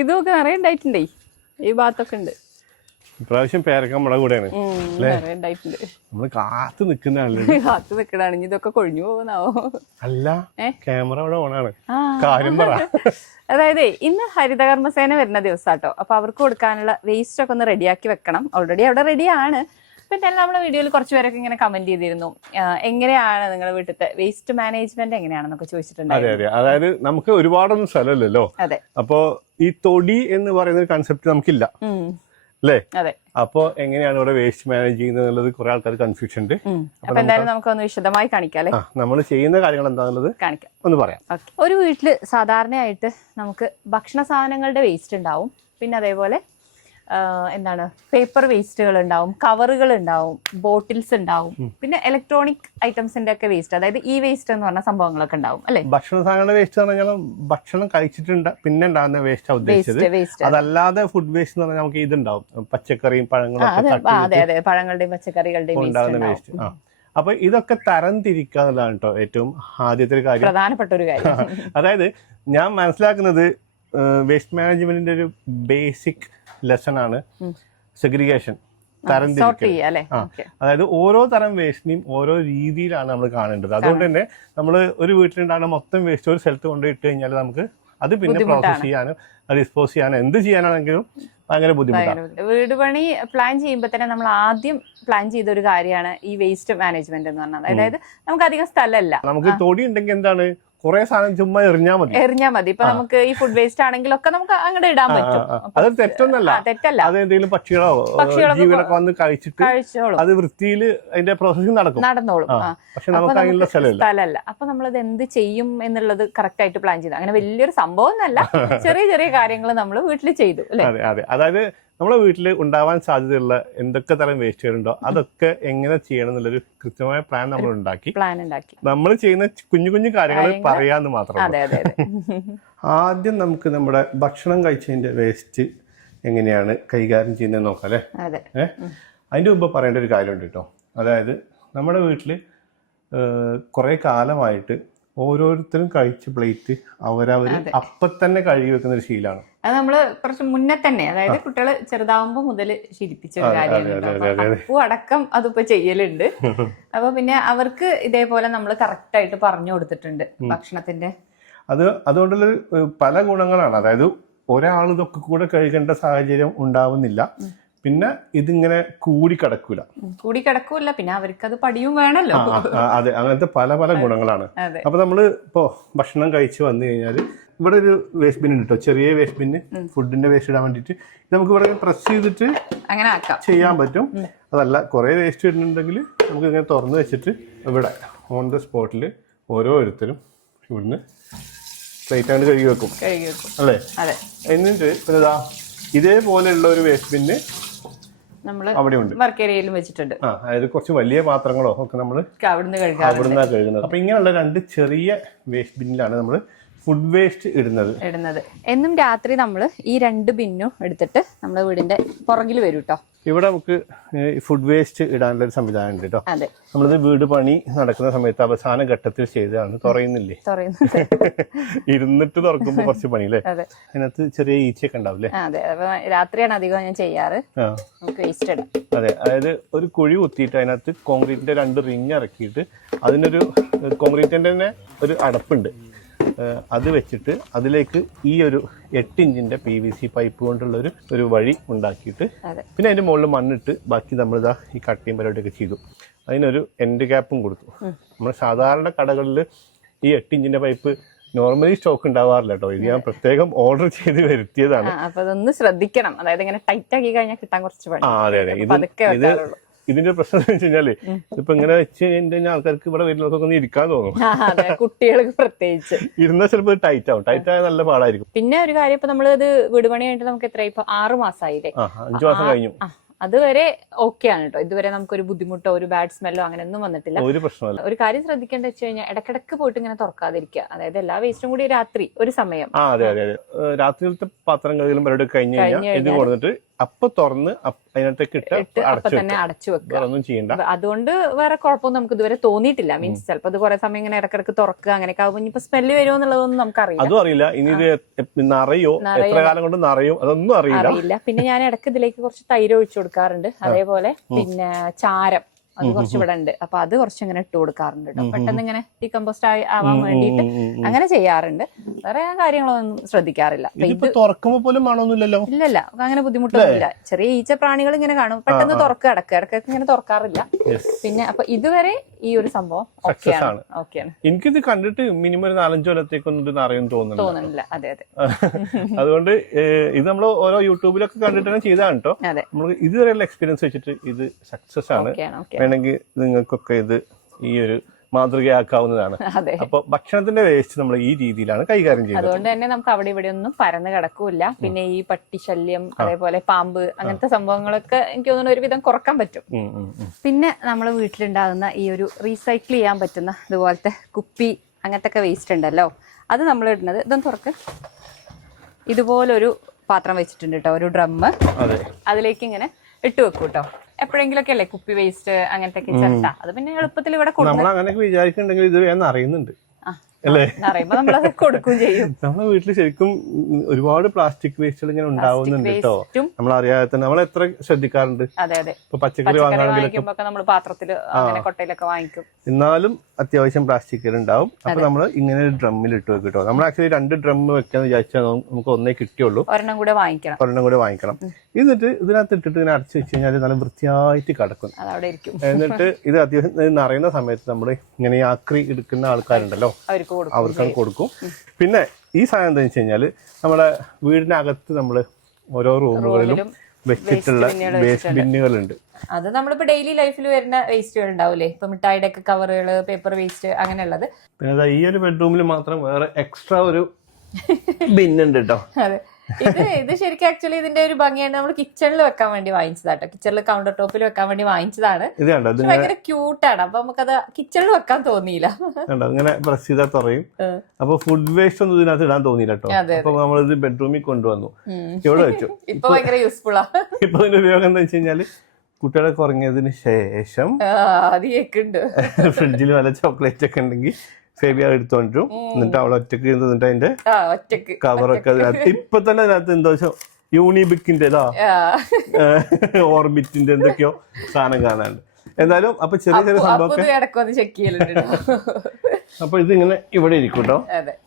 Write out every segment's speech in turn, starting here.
ഇതൊക്കെ നിറയെ ഉണ്ടായിട്ടുണ്ടേ, ഈ ഭാഗത്തൊക്കെ ഉണ്ട്. ഇപ്രാവശ്യം പേരക്ക മുളക് കൂടെയാണ് നിറയെ ഉണ്ടായിട്ടുണ്ട്. നമ്മള് കാത്തു നിൽക്കുന്നതാണല്ലേ. കാത്തു നിക്കണാണ്. ഇനി ഇതൊക്കെ കൊഴിഞ്ഞു പോകുന്നാവോ? അല്ല, ക്യാമറ അവിടെ ഓണാണ്. കാര്യം പറ. അതായത് ഇന്ന് ഹരിതകർമ്മസേന വരുന്ന ദിവസാട്ടോ. അപ്പൊ അവർക്ക് കൊടുക്കാനുള്ള വേസ്റ്റ് ഒക്കെ ഒന്ന് റെഡിയാക്കി വെക്കണം. ഓൾറെഡി അവിടെ റെഡിയാണ്. പിന്നെ നമ്മളെ വീഡിയോയിൽ കുറച്ച് പേരൊക്കെ ഇങ്ങനെ കമന്റ് ചെയ്തിരുന്നു, എങ്ങനെയാണ് നിങ്ങളുടെ വീട്ടിലത്തെ വേസ്റ്റ് മാനേജ്മെന്റ് എങ്ങനെയാണെന്നൊക്കെ ചോദിച്ചിട്ടുണ്ടായിരുന്നു. അതെ, അതായത് നമുക്ക് ഒരുപാടൊന്നും സ്ഥലമില്ലല്ലോ. അതെ. അപ്പോ ഈ തൊടി എന്ന് പറയുന്ന ഒരു കൺസെപ്റ്റ് നമുക്കില്ല അല്ലേ? അതെ. അപ്പൊ എങ്ങനെയാണ് ഇവിടെ വേസ്റ്റ് മാനേജ് ചെയ്യുന്നത് എന്നുള്ളത് കുറെ ആൾക്കാർ കൺഫ്യൂഷൻ ഉണ്ട്. അപ്പൊ എന്തായാലും നമുക്കൊന്ന് വിശദമായി കാണിക്കാം അല്ലെ? നമ്മൾ ചെയ്യുന്ന കാര്യങ്ങൾ എന്താണെന്നുള്ളത് കാണിക്കാം, ഒന്ന് പറയാം. ഒരു വീട്ടില് സാധാരണയായിട്ട് നമുക്ക് ഭക്ഷണ സാധനങ്ങളുടെ വേസ്റ്റ് ഉണ്ടാവും, പിന്നെ അതേപോലെ എന്താണ് പേപ്പർ വേസ്റ്റുകൾ ഉണ്ടാവും, കവറുകൾ ഉണ്ടാവും, ബോട്ടിൽസ് ഉണ്ടാവും, പിന്നെ ഇലക്ട്രോണിക് ഐറ്റംസിന്റെ ഒക്കെ വേസ്റ്റ്, അതായത് ഈ വേസ്റ്റ് എന്ന് പറഞ്ഞ സംഭവങ്ങളൊക്കെ ഉണ്ടാവും അല്ലെ? ഭക്ഷണ സാധനങ്ങളുടെ വേസ്റ്റ് എന്ന് പറഞ്ഞാൽ ഭക്ഷണം കഴിച്ചിട്ടുണ്ട് പിന്നെ ഉണ്ടാകുന്ന വേസ്റ്റ് ഉദ്ദേശിച്ചത്. അതല്ലാതെ ഫുഡ് വേസ്റ്റ് എന്ന് പറഞ്ഞാൽ നമുക്ക് ഇതുണ്ടാവും, പച്ചക്കറിയും പഴങ്ങളും പഴങ്ങളുടെയും പച്ചക്കറികളുടെയും ഉണ്ടാകുന്ന വേസ്റ്റ്. അപ്പൊ ഇതൊക്കെ തരം തിരിക്കുക എന്നുള്ളതാണ് കേട്ടോ ഏറ്റവും ആദ്യത്തെ കാര്യം, പ്രധാനപ്പെട്ട ഒരു കാര്യം. അതായത് ഞാൻ മനസ്സിലാക്കുന്നത് വേസ്റ്റ് മാനേജ്മെന്റിന്റെ ഒരു ബേസിക് ലെസൺ ആണ് സെഗ്രിഗേഷൻ, തരം തിരിക്കൽ. അതായത് ഓരോ തരം വേസ്റ്റിനെയും ഓരോ രീതിയിലാണ് നമ്മൾ കാണേണ്ടത്. അതുകൊണ്ട് തന്നെ നമ്മൾ ഒരു വീട്ടിലുണ്ടാകുന്ന മൊത്തം വേസ്റ്റ് ഒരു സ്ഥലത്ത് കൊണ്ടുപോയി ഇട്ട് കഴിഞ്ഞാൽ നമുക്ക് അത് പിന്നെ പ്രോസസ് ചെയ്യാനും ഡിസ്പോസ് ചെയ്യാനും എന്ത് ചെയ്യാനാണെങ്കിലും ഭയങ്കര ബുദ്ധിമുട്ടാണ്. വീട് പണി പ്ലാൻ ചെയ്യുമ്പോൾ തന്നെ നമ്മൾ ആദ്യം പ്ലാൻ ചെയ്ത ഒരു കാര്യമാണ് ഈ വേസ്റ്റ് മാനേജ്മെന്റ് എന്ന് പറഞ്ഞത്. അതായത് നമുക്ക് അധികം സ്ഥലമല്ല, നമുക്ക് തൊടി ഉണ്ടെങ്കിൽ എന്താണ് കുറെ സാധനം ചുമ്മാ എറിഞ്ഞാൽ മതി. ഇപ്പൊ നമുക്ക് ഈ ഫുഡ് വേസ്റ്റ് ആണെങ്കിലൊക്കെ നമുക്ക് അങ്ങോട്ട് ഇടാൻ പറ്റും. അത് തെറ്റൊന്നല്ല, തെറ്റല്ല. അത് എന്തെങ്കിലും പക്ഷികളോ ജീവികളൊക്കെ വന്ന് കഴിച്ചിട്ട് അത് വൃത്തിയിൽ അതിന്റെ പ്രോസസ്സിംഗ് നടന്നോളും. പക്ഷെ നമുക്ക് അതിനുള്ള സ്ഥലമല്ല. അപ്പൊ നമ്മളത് എന്ത് ചെയ്യും എന്നുള്ളത് കറക്റ്റ് ആയിട്ട് പ്ലാൻ ചെയ്തു. അങ്ങനെ വലിയൊരു സംഭവം ഒന്നല്ല, ചെറിയ ചെറിയ കാര്യങ്ങൾ നമ്മൾ വീട്ടിൽ ചെയ്തു അല്ലെ? അതെ. അതായത് നമ്മളെ വീട്ടിൽ ഉണ്ടാവാൻ സാധ്യതയുള്ള എന്തൊക്കെ തരം വേസ്റ്റുകളുണ്ടോ അതൊക്കെ എങ്ങനെ ചെയ്യണം എന്നുള്ളൊരു കൃത്യമായ പ്ലാൻ നമ്മൾ ഉണ്ടാക്കി നമ്മൾ ചെയ്യുന്ന കുഞ്ഞു കുഞ്ഞു കാര്യങ്ങൾ പറയാന്ന് മാത്രം. ആദ്യം നമുക്ക് നമ്മുടെ ഭക്ഷണം കഴിച്ചതിന്റെ വേസ്റ്റ് എങ്ങനെയാണ് കൈകാര്യം ചെയ്യുന്നത് നോക്കാം അല്ലെ? അതിന്റെ മുമ്പ് പറയേണ്ട ഒരു കാര്യമുണ്ട് കേട്ടോ. അതായത് നമ്മുടെ വീട്ടില് കുറെ കാലമായിട്ട് ഓരോരുത്തരും കഴിച്ച പ്ലേറ്റ് അവരവര് അപ്പൊ തന്നെ കഴുകി വെക്കുന്ന ഒരു ശീലമാണ്. അത് നമ്മള് കുറച്ച് മുന്നേ തന്നെ, അതായത് കുട്ടികള് ചെറുതാവുമ്പോ മുതൽ ശീലിപ്പിച്ച ഒരു കാര്യമാണ്. അപ്പു അടക്കം അതിപ്പോ ചെയ്യലുണ്ട്. അപ്പൊ പിന്നെ അവർക്ക് ഇതേപോലെ നമ്മൾ കറക്റ്റ് ആയിട്ട് പറഞ്ഞു കൊടുത്തിട്ടുണ്ട് ഭക്ഷണത്തിന്റെ. അതുകൊണ്ടുള്ള പല ഗുണങ്ങളാണ്. അതായത് ഒരാൾ ഇതൊക്കെ കൂടെ കഴുകേണ്ട സാഹചര്യം ഉണ്ടാവുന്നില്ല. പിന്നെ ഇതിങ്ങനെ കൂടിക്കിടക്കൂല. പിന്നെ അവർക്ക് അത് പടിയും വേണമല്ലോ. അതെ, അങ്ങനത്തെ പല പല ഗുണങ്ങളാണ്. അപ്പൊ നമ്മള് ഇപ്പോ ഭക്ഷണം കഴിച്ച് വന്നു കഴിഞ്ഞാല് ഇവിടെ ഒരു വേസ്റ്റ് ബിൻ ഉണ്ട് കേട്ടോ, ചെറിയ വേസ്റ്റ് ബിന്ന് ഫുഡിന്റെ വേസ്റ്റ് ഇടാൻ വേണ്ടിട്ട്. നമുക്ക് ഇവിടെ പ്രസ് ചെയ്തിട്ട് അങ്ങനെ ചെയ്യാൻ പറ്റും. അതല്ല കുറെ വേസ്റ്റ് ഇടുന്നുണ്ടെങ്കിൽ നമുക്ക് ഇങ്ങനെ തുറന്നു വെച്ചിട്ട് ഇവിടെ ഓൺ ദ സ്പോട്ടിൽ ഓരോരുത്തരും ഇവിടുന്ന് പ്ലേറ്റ് ആയിട്ട് കഴുകി വെക്കും അല്ലേ? എന്നിട്ട് പിന്നെ ഇതേപോലെയുള്ള ഒരു വേസ്റ്റ് ബിന്ന് അവിടെ ഉണ്ട്, വർക്കേരിയയിലും വെച്ചിട്ടുണ്ട്. അതായത് കുറച്ച് വലിയ പാത്രങ്ങളോ ഒക്കെ നമ്മൾ അവിടുന്ന് കഴുകുന്നത്. അപ്പൊ ഇങ്ങനെയുള്ള രണ്ട് ചെറിയ വേസ്റ്റ് ബിന്നിലാണ് നമ്മൾ ഫുഡ് വേസ്റ്റ് ഇടുന്നത്. എന്നും രാത്രി നമ്മൾ ഈ രണ്ട് ബിന്നും എടുത്തിട്ട് നമ്മുടെ വീടിന്റെ പുറകിൽ വരും കേട്ടോ. ഇവിടെ നമുക്ക് ഫുഡ് വേസ്റ്റ് ഇടാനുള്ള ഒരു സംവിധാനം ഉണ്ട് കേട്ടോ. നമ്മളിത് വീട് പണി നടക്കുന്ന സമയത്ത് അവസാന ഘട്ടത്തിൽ ചെയ്തതാണ്. തുറയുന്നില്ലേ? ഇരുന്നിട്ട് തുറക്കുമ്പോ കുറച്ച് പണി അല്ലേ? അതിനകത്ത് ചെറിയ ഈച്ചയൊക്കെ ഉണ്ടാവില്ലേ? രാത്രിയാണ് അധികം ഞാൻ ചെയ്യാറ്. നമുക്ക് വേസ്റ്റ് ഇടാം. അതെ, അതായത് ഒരു കുഴി കുത്തിയിട്ട് അതിനകത്ത് കോൺക്രീറ്റിന്റെ 2 റിങ് ഇറക്കിയിട്ട് അതിനൊരു കോൺക്രീറ്റിന്റെ തന്നെ ഒരു അടപ്പുണ്ട്. അത് വെച്ചിട്ട് അതിലേക്ക് ഈ ഒരു 8 ഇഞ്ചിന്റെ PVC പൈപ്പ് കൊണ്ടുള്ള ഒരു വഴി ഉണ്ടാക്കിയിട്ട് പിന്നെ അതിന്റെ മുകളിൽ മണ്ണിട്ട് ബാക്കി നമ്മളിതാ ഈ കട്ടിയും പരിപാടിയൊക്കെ ചെയ്തു. അതിനൊരു എൻഡ് ക്യാപ്പും കൊടുത്തു. നമ്മൾ സാധാരണ കടകളിൽ ഈ 8 ഇഞ്ചിന്റെ പൈപ്പ് നോർമലി സ്റ്റോക്ക് ഉണ്ടാവാറില്ല കേട്ടോ. ഇത് ഞാൻ പ്രത്യേകം ഓർഡർ ചെയ്ത് വരുത്തിയതാണ്. അപ്പൊ അതൊന്ന് ശ്രദ്ധിക്കണം. അതായത് ഇങ്ങനെ ടൈറ്റ് ആക്കി കഴിഞ്ഞാൽ കിട്ടാൻ കുറച്ച് പണി. അതെ. ഇതിന്റെ പ്രശ്നം എന്ന് വെച്ച് കഴിഞ്ഞാല് ഇപ്പൊ ഇങ്ങനെ വെച്ച് കഴിഞ്ഞാൽ ആൾക്കാർക്ക് ഇവിടെ വരുന്നവർക്കൊക്കെ ഒന്ന് ഇരിക്കാൻ തോന്നും, കുട്ടികൾക്ക് പ്രത്യേകിച്ച്. ഇരുന്നാൽ ചിലപ്പോൾ ടൈറ്റ് ആവും. ടൈറ്റ് ആയാൽ നല്ല പാടായിരിക്കും. പിന്നെ ഒരു കാര്യം, ഇപ്പൊ നമ്മളത് വീട് പണി കഴിഞ്ഞിട്ട് നമുക്ക് എത്ര ഇപ്പൊ 6 മാസമായില്ലേ? 5 മാസം കഴിഞ്ഞു. അതുവരെ ഓക്കെ ആണ് കേട്ടോ. ഇതുവരെ നമുക്കൊരു ബുദ്ധിമുട്ടോ ഒരു ബാഡ് സ്മെല്ലോ അങ്ങനെ ഒന്നും വന്നിട്ടില്ല. ഒരു പ്രശ്നമല്ല. ഒരു കാര്യം ശ്രദ്ധിക്കേണ്ട വെച്ച് കഴിഞ്ഞാൽ ഇടക്കിടക്ക് പോയിട്ട് ഇങ്ങനെ തുറക്കാതിരിക്കുക. അതായത് എല്ലാ വേസ്റ്റും കൂടി രാത്രി ഒരു സമയം രാത്രിയിലത്തെ പാത്രം കഴുകലും പരിപാടി കഴിഞ്ഞ് കഴിഞ്ഞാൽ ഇത് കൊടുത്തിട്ട് അപ്പൊ തുറന്ന് അതിനകത്തേക്ക് ഇട്ട് അപ്പൊ തന്നെ അടച്ചു വെക്കുക. ഒന്നും ചെയ്യണ്ട. അതുകൊണ്ട് വേറെ കുഴപ്പമൊന്നും നമുക്ക് ഇതുവരെ തോന്നിയിട്ടില്ല. മീൻസ് ചിലപ്പോൾ അത് കുറെ സമയം ഇങ്ങനെ ഇടക്കിടക്ക് തുറക്കുക അങ്ങനെയൊക്കെ ആകുമ്പോൾ ഇനിയിപ്പോ സ്മെല്ല് വരുമോ എന്നുള്ളതൊന്നും നമുക്കറിയില്ല. അതും അറിയില്ല. ഇനി ഇത് നിറയോ എത്ര കാലം കൊണ്ട് നിറയും അതൊന്നും അറിയില്ല. പിന്നെ ഞാൻ ഇടയ്ക്ക് ഇതിലേക്ക് കുറച്ച് തൈര് ഒഴിച്ചു കൊടുക്കാറുണ്ട്. അതേപോലെ പിന്നെ ചാരം അത് കുറച്ച് ഇവിടെ ഉണ്ട്. അപ്പൊ അത് കുറച്ച് ഇങ്ങനെ ഇട്ട് കൊടുക്കാറുണ്ട് കേട്ടോ. പെട്ടെന്ന് ഇങ്ങനെ ഡീകമ്പോസ്റ്റ് ആവാൻ വേണ്ടിയിട്ട് അങ്ങനെ ചെയ്യാറുണ്ട്. വേറെ കാര്യങ്ങളൊന്നും ശ്രദ്ധിക്കാറില്ല. ഇത് തുറക്കുമ്പോ പോലും മണമൊന്നുമില്ലല്ലോ. ഇല്ലല്ല, അങ്ങനെ ബുദ്ധിമുട്ടൊന്നുമില്ല. ചെറിയ ഈച്ച പ്രാണികൾ ഇങ്ങനെ കാണും, പെട്ടെന്ന് തുറക്കുക ഇടയ്ക്ക് ഇങ്ങനെ തുറക്കാറില്ല. പിന്നെ അപ്പൊ ഇതുവരെ ഈ ഒരു സംഭവം ഓക്കെയാണ്. എനിക്കിത് കണ്ടിട്ട് മിനിമം ഒരു 4-5 കൊല്ലത്തേക്കൊന്നും അറിയുമെന്ന് തോന്നുന്നില്ല. അതെ അതെ. അതുകൊണ്ട് ഇത് നമ്മൾ ഓരോ യൂട്യൂബിലൊക്കെ കണ്ടിട്ട് തന്നെ ചെയ്തതാണ് കേട്ടോ. നമ്മൾ ഇതുവരെയുള്ള എക്സ്പീരിയൻസ് വെച്ചിട്ട് ഇത് സക്സസ് ആണ്. വേണമെങ്കിൽ നിങ്ങൾക്കൊക്കെ ഇത് ഈ ഒരു മാതൃകയാക്കാവുന്നതാണ്. അപ്പൊ ഭക്ഷണത്തിന്റെ വേസ്റ്റ് നമ്മൾ ഈ രീതിയിലാണ് കൈകാര്യം ചെയ്യുന്നത്. അതുകൊണ്ട് തന്നെ നമുക്ക് അവിടെ ഇവിടെ ഒന്നും പരന്ന് കിടക്കൂല. പിന്നെ ഈ പട്ടി ശല്യം, അതേപോലെ പാമ്പ്, അങ്ങനത്തെ സംഭവങ്ങളൊക്കെ എനിക്ക് തോന്നുന്നു ഒരുവിധം കുറക്കാൻ പറ്റും. പിന്നെ നമ്മൾ വീട്ടിലുണ്ടാകുന്ന ഈ ഒരു റീസൈക്കിൾ ചെയ്യാൻ പറ്റുന്ന ഇതുപോലത്തെ കുപ്പി അങ്ങനത്തെ ഒക്കെ വേസ്റ്റ് ഉണ്ടല്ലോ, അത് നമ്മൾ ഇടുന്നത് ഇതൊന്നും തുറക്ക്. ഇതുപോലൊരു പാത്രം വെച്ചിട്ടുണ്ട് കേട്ടോ, ഒരു ഡ്രമ്മ്. അതിലേക്ക് ഇങ്ങനെ ഇട്ട് വെക്കും കേട്ടോ. എപ്പോഴെങ്കിലൊക്കെ അല്ലേ കുപ്പി വേസ്റ്റ് അങ്ങനത്തെ ചിരട്ട, അത് പിന്നെ എളുപ്പത്തിൽ ഇവിടെ കൊടുക്കും. വിചാരിക്കുന്നുണ്ടെങ്കിൽ ഇത് ഞാൻ അറിയുന്നുണ്ട് അല്ലേ, അറിയുമ്പോ നമ്മളത് കൊടുക്കുകയും ചെയ്യും. നമ്മുടെ വീട്ടിൽ ശരിക്കും ഒരുപാട് പ്ലാസ്റ്റിക് വേസ്റ്റുകൾ ഇങ്ങനെ ഉണ്ടാവുന്നുണ്ട് കേട്ടോ. നമ്മൾ അറിയാതെ തന്നെ നമ്മൾ എത്ര ശ്രദ്ധിക്കാറുണ്ട്. ഇപ്പൊ പച്ചക്കറി വാങ്ങുമ്പോഴൊക്കെ നമ്മൾ പാത്രത്തില് അങ്ങനെ കൊട്ടയിലൊക്കെ വാങ്ങിക്കും. എന്നാലും അത്യാവശ്യം പ്ലാസ്റ്റിക്കുകൾ ഉണ്ടാവും. അപ്പൊ നമ്മൾ ഇങ്ങനെ ഒരു ഡ്രമ്മിൽ ഇട്ട് വെക്കും കേട്ടോ. നമ്മൾ ആക്ച്വലി 2 ഡ്രം വെക്കാന്ന് വിചാരിച്ചാൽ നമുക്ക് ഒന്നേ കിട്ടിയുള്ളൂ. ഒരെണ്ണം കൂടെ വാങ്ങിക്കണം. എന്നിട്ട് ഇതിനകത്ത് ഇട്ടിട്ട് ഇങ്ങനെ അടച്ചു വെച്ച് കഴിഞ്ഞാൽ നല്ല വൃത്തിയായിട്ട് കിടക്കും. എന്നിട്ട് ഇത് അത്യാവശ്യം നിറയുന്ന സമയത്ത് നമ്മൾ ഇങ്ങനെ ആക്രി എടുക്കുന്ന ആൾക്കാരുണ്ടല്ലോ, അവർക്ക് കൊടുക്കും. പിന്നെ ഈ സാധനം എന്താ വെച്ച് കഴിഞ്ഞാല് നമ്മുടെ വീടിനകത്ത് നമ്മള് ഓരോ റൂമുകളിലും വെച്ചിട്ടുള്ള വേസ്റ്റ് ബിന്നുകളുണ്ട്. അത് നമ്മളിപ്പോ ഡെയിലി ലൈഫിൽ വരുന്ന വേസ്റ്റുകൾ ഉണ്ടാവില്ലേ, ഇപ്പൊ മിഠായിയുടെ ഒക്കെ കവറുകള്, പേപ്പർ വേസ്റ്റ് അങ്ങനെയുള്ളത്. പിന്നെ ഈ ഒരു ബെഡ്റൂമിൽ മാത്രം വേറെ എക്സ്ട്രാ ഒരു ബിന്നുണ്ട് കേട്ടോ. അതെ, ഇത് ശരിക്കും ആക്ച്വലി ഇതിന്റെ ഒരു ഭംഗിയാണ്. നമ്മൾ കിച്ചണിൽ വെക്കാൻ വേണ്ടി വാങ്ങിച്ചതാട്ടോ. കിച്ചണിൽ കൗണ്ടർ ടോപ്പിൽ വെക്കാൻ വേണ്ടി വാങ്ങിച്ചതാണ്. ഭയങ്കര ക്യൂട്ടാണ്. അപ്പൊ നമുക്കത് കിച്ചണിൽ വെക്കാൻ തോന്നിയില്ല. ഇങ്ങനെ പ്രസ് ചെയ്താൽ തുറയും. അപ്പൊ ഫുഡ് വേസ്റ്റ് ഒന്നും ഇതിനകത്ത് ഇടാൻ തോന്നിയില്ല കേട്ടോ. അപ്പൊ നമ്മളിത് ബെഡ്റൂമിൽ കൊണ്ടുവന്നു, ഇവിടെ വെച്ചു. ഇപ്പൊ ഭയങ്കര യൂസ്ഫുൾ ആണ്. ഇപ്പൊ ഇതിന്റെ ഉപയോഗം എന്താ വെച്ച് കഴിഞ്ഞാല് കുട്ടികളൊക്കെ ഉറങ്ങിയതിന് ശേഷം ഫ്രിഡ്ജിൽ വല്ല ചോക്ലേറ്റ് ഒക്കെ ഉണ്ടെങ്കിൽ ഫേബി എടുത്തോണ്ടും, എന്നിട്ട് അവളെ ഒറ്റക്ക് നിന്നിട്ട് അതിന്റെ കവറൊക്കെ അതിനകത്ത് ഇപ്പൊ തന്നെ അതിനകത്ത് എന്താ വെച്ചാൽ യൂണിബിക്കിന്റെതാ ഓർബിറ്റിന്റെ എന്തൊക്കെയോ സാധനം കാണാനുണ്ട്. എന്തായാലും അപ്പൊ ചെറിയ ചെറിയ സംഭവമൊക്കെ അപ്പൊ ഇതിങ്ങനെ ഇവിടെ ഇരിക്കും കേട്ടോ.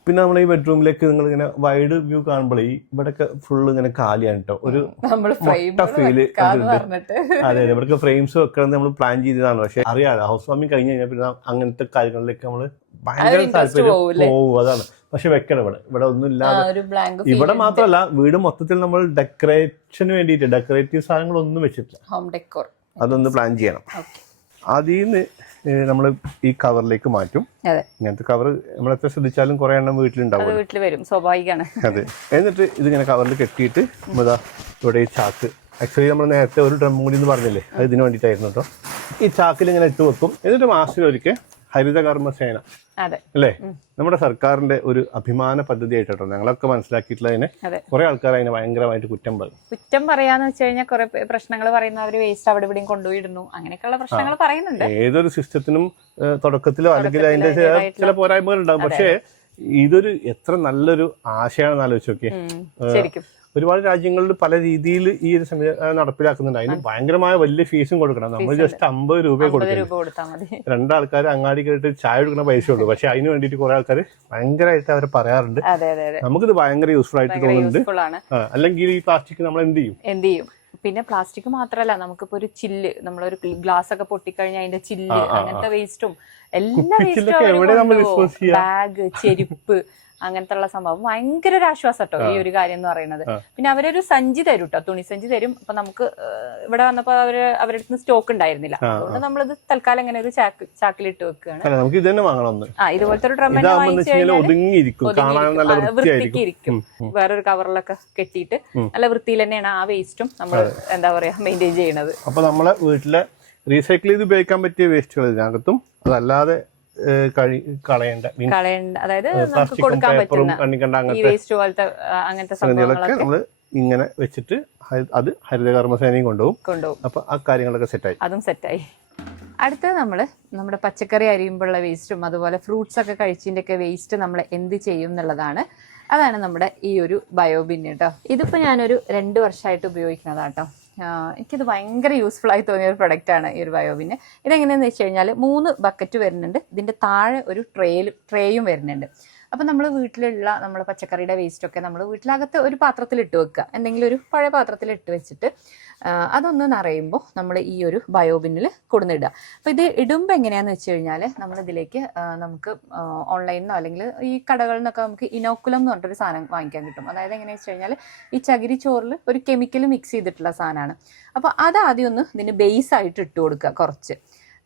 പിന്നെ നമ്മൾ ഈ ബെഡ്റൂമിലേക്ക് നിങ്ങൾ ഇങ്ങനെ വൈഡ് വ്യൂ കാണുമ്പോഴേ ഇവിടെയൊക്കെ ഫുള്ള് ഇങ്ങനെ കാലിയാണ് കേട്ടോ. ഒരു മൊട്ട ഫീല്. അതെ, ഇവിടൊക്കെ ഫ്രെയിംസ് വെക്കണം നമ്മൾ പ്ലാൻ ചെയ്തതാണ്. പക്ഷെ അറിയാലോ, ഹൗസ് വാമിങ് കഴിഞ്ഞ് കഴിഞ്ഞാൽ പിന്നെ അങ്ങനത്തെ കാര്യങ്ങളിലേക്ക് നമ്മള് ഭയങ്കര താല്പര്യം പോവും. അതാണ്. പക്ഷെ വെക്കണം ഇവിടെ ഒന്നും ഇല്ലാതെ. ഇവിടെ മാത്രമല്ല, വീട് മൊത്തത്തിൽ നമ്മൾ ഡെക്കറേഷന് വേണ്ടിയിട്ട് ഡെക്കറേറ്റീവ് സാധനങ്ങളൊന്നും വെച്ചിട്ടില്ല. അതൊന്ന് പ്ലാൻ ചെയ്യണം. അതിന്ന് നമ്മൾ ഈ കവറിലേക്ക് മാറ്റും. ഇങ്ങനത്തെ കവർ നമ്മൾ എത്ര ശ്രദ്ധിച്ചാലും കുറെ എണ്ണം വീട്ടിലുണ്ടാവും, സ്വാഭാവികമാണ്. അതെ. എന്നിട്ട് ഇതിങ്ങനെ കവറിൽ കെട്ടിയിട്ട് നമ്മളിതാ ഇവിടെ ഈ ചാക്ക്, ആക്ച്വലി നമ്മൾ നേരത്തെ ഒരു ഡ്രം കൂടി എന്ന് പറഞ്ഞില്ലേ, അത് ഇതിന് വേണ്ടിയിട്ടായിരുന്നു കേട്ടോ. ഈ ചാക്കിൽ ഇങ്ങനെ ഇട്ട് വെക്കും. എന്നിട്ട് മാസത്തിലൊരിക്കൽ ഹരിതകർമ്മസേന അല്ലേ, നമ്മുടെ സർക്കാരിന്റെ ഒരു അഭിമാന പദ്ധതി ആയിട്ടോ ഞങ്ങളൊക്കെ മനസ്സിലാക്കിയിട്ടുള്ളതിനെ കുറെ ആൾക്കാർ അതിനെ ഭയങ്കരമായിട്ട് കുറ്റം പറയാന്ന് വെച്ച് കഴിഞ്ഞാൽ കുറെ പ്രശ്നങ്ങൾ പറയുന്നവര് വേസ്റ്റ് അവിടെ ഇവിടെയും കൊണ്ടുപോയിടുന്നു, അങ്ങനെയൊക്കെയുള്ള പ്രശ്നങ്ങൾ പറയുന്നുണ്ട്. ഏതൊരു സിസ്റ്റത്തിനും തുടക്കത്തിലോ അല്ലെങ്കിൽ അതിന്റെ ചില പോരായ്മകൾ ഉണ്ടാകും. പക്ഷേ ഇതൊരു എത്ര നല്ലൊരു ആശയമാണെന്ന് ആലോചിച്ച് നോക്കിയേ. ഒരുപാട് രാജ്യങ്ങളിൽ പല രീതിയിൽ ഈ ഒരു സംവിധാനം നടപ്പിലാക്കുന്നുണ്ട്. അതിന് ഭയങ്കരമായ വലിയ ഫീസും കൊടുക്കണം. നമ്മൾ ജസ്റ്റ് 50 രൂപ കൊടുക്കണം. 2 ആൾക്കാർ അങ്ങാടി കേട്ട് ചായ കൊടുക്കുന്ന പൈസ ഉള്ളൂ. പക്ഷെ അതിന് വേണ്ടിയിട്ട് കുറെ ആൾക്കാർ ഭയങ്കരമായിട്ട് അവർ പറയാറുണ്ട്. നമുക്കിത് ഭയങ്കര യൂസ്ഫുൾ ആയിട്ട് തോന്നുന്നുണ്ട്. അല്ലെങ്കിൽ ഈ പ്ലാസ്റ്റിക് നമ്മൾ എന്ത് ചെയ്യും? പിന്നെ പ്ലാസ്റ്റിക് മാത്രല്ല, നമുക്കിപ്പോ ഒരു ചില്ല്, നമ്മളൊരു ഗ്ലാസ് ഒക്കെ പൊട്ടിക്കഴിഞ്ഞാൽ അതിന്റെ ചില്ല്, അങ്ങനത്തെ വേസ്റ്റും എല്ലാ വേസ്റ്റും, ബാഗ്, ചെരുപ്പ്, അങ്ങനത്തെ ഉള്ള സംഭവം ഭയങ്കര ഒരു ആശ്വാസം കേട്ടോ ഈ ഒരു കാര്യം എന്ന് പറയുന്നത്. പിന്നെ അവരൊരു സഞ്ചി തരും കേട്ടോ, തുണിസഞ്ചി തരും. അപ്പൊ നമുക്ക് ഇവിടെ വന്നപ്പോ അവരുടെ അടുത്ത് സ്റ്റോക്ക് ഉണ്ടായിരുന്നില്ല, അതുകൊണ്ട് നമ്മളിത് തൽക്കാലം ഇങ്ങനെ ഒരു ചാക്കിലിട്ട് വെക്കുകയാണ്. ഇതുപോലത്തെ ഒരു ഡ്രം വൃത്തിക്ക് ഇരിക്കും. വേറൊരു കവറിലൊക്കെ കെട്ടിയിട്ട് നല്ല വൃത്തിയിൽ തന്നെയാണ് ആ വേസ്റ്റും നമ്മൾ എന്താ പറയാ മെയിൻറ്റെയിൻ ചെയ്യണത്. അപ്പൊ നമ്മളെ വീട്ടിലെ റീസൈക്കിൾ ചെയ്ത് ഉപയോഗിക്കാൻ പറ്റിയ വേസ്റ്റുകൾ ഇതിനകത്തും അതല്ലാതെ കളയേണ്ട, അതായത് നമുക്ക് കൊടുക്കാൻ പറ്റുന്ന ഈ വേസ്റ്റ് പോലത്തെ അങ്ങനത്തെ സംഭവങ്ങളൊക്കെ ഇങ്ങനെ വെച്ചിട്ട് അത് ഹരിതകർമ്മസേനയും കൊണ്ടുപോകും. അപ്പൊ ആ കാര്യങ്ങളൊക്കെ സെറ്റായി, അതും സെറ്റായി. അടുത്തത് നമ്മുടെ പച്ചക്കറി അരിയുമ്പോഴുള്ള വേസ്റ്റും അതുപോലെ ഫ്രൂട്ട്സ് ഒക്കെ കഴിച്ചതിൻ്റെ ഒക്കെ വേസ്റ്റ് നമ്മൾ എന്ത് ചെയ്യും എന്നുള്ളതാണ്. അതാണ് നമ്മുടെ ഈ ഒരു ബയോബിൻ കേട്ടോ. ഇതിപ്പോൾ ഞാനൊരു 2 വർഷമായിട്ട് ഉപയോഗിക്കുന്നതാണ് കേട്ടോ. എനിക്കിത് ഭയങ്കര യൂസ്ഫുൾ ആയി തോന്നിയ ഒരു പ്രൊഡക്റ്റാണ് ഈ ഒരു ബയോബിന്. ഇതെങ്ങനെയാണെന്ന് വെച്ച് കഴിഞ്ഞാൽ 3 ബക്കറ്റ് വരുന്നുണ്ട്, ഇതിൻ്റെ താഴെ ഒരു ട്രേയും വരുന്നുണ്ട്. അപ്പം നമ്മൾ വീട്ടിലുള്ള നമ്മൾ പച്ചക്കറിയുടെ വേസ്റ്റൊക്കെ നമ്മൾ വീട്ടിലകത്ത് ഒരു പാത്രത്തിൽ ഇട്ട് വെക്കുക, എന്തെങ്കിലും ഒരു പഴയ പാത്രത്തിൽ ഇട്ട് വെച്ചിട്ട് അതൊന്ന് നിറയുമ്പോൾ നമ്മൾ ഈ ഒരു ബയോബിന്നിൽ കൊടുന്നിടുക. അപ്പോൾ ഇത് ഇടുമ്പോൾ എങ്ങനെയാണെന്ന് വെച്ച് കഴിഞ്ഞാൽ നമ്മളിതിലേക്ക് നമുക്ക് ഓൺലൈനിൽ നിന്നോ അല്ലെങ്കിൽ ഈ കടകളിൽ നിന്നൊക്കെ നമുക്ക് ഇനോക്കുലം എന്ന് പറഞ്ഞിട്ടൊരു സാധനം വാങ്ങിക്കാൻ കിട്ടും. അതായത് എങ്ങനെയാണെന്ന് വെച്ച് കഴിഞ്ഞാൽ ഈ ചകിരി ചോറിൽ ഒരു കെമിക്കൽ മിക്സ് ചെയ്തിട്ടുള്ള സാധനമാണ്. അപ്പോൾ അതാദ്യം ഒന്ന് ഇതിന് ബേസായിട്ട് ഇട്ട് കൊടുക്കുക കുറച്ച്.